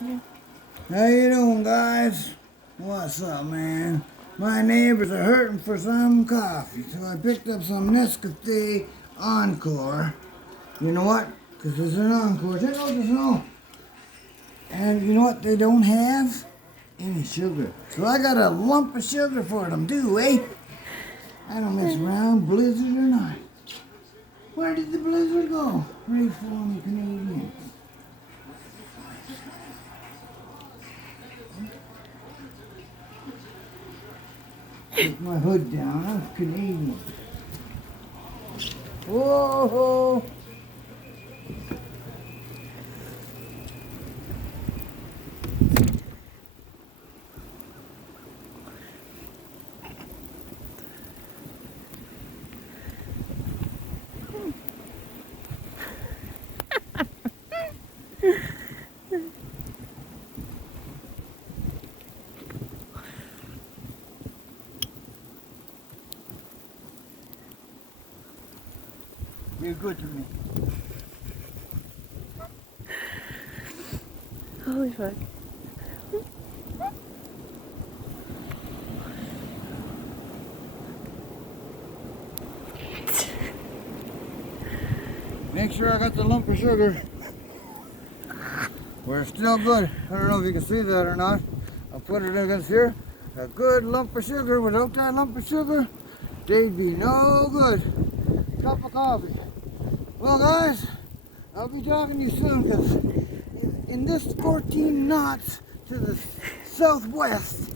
How you doing, guys? What's up, man? My neighbors are hurting for some coffee, so I picked up some Nescafe Encore. You know what? Because it's an Encore. Check out the snow. And you know what they don't have? Any sugar. So I got a lump of sugar for them, too, eh? I don't mess around, blizzard or not. Where did the blizzard go? Reform Canadians. Put my hood down. I'm Canadian. Whoa! You're good to me. Holy fuck. Make sure I got the lump of sugar. We're still good. I don't know if you can see that or not. I'll put it against here. A good lump of sugar. Without that lump of sugar, they'd be no good. Cup of coffee. Well, guys, I'll be talking to you soon because in this 14 knots to the southwest,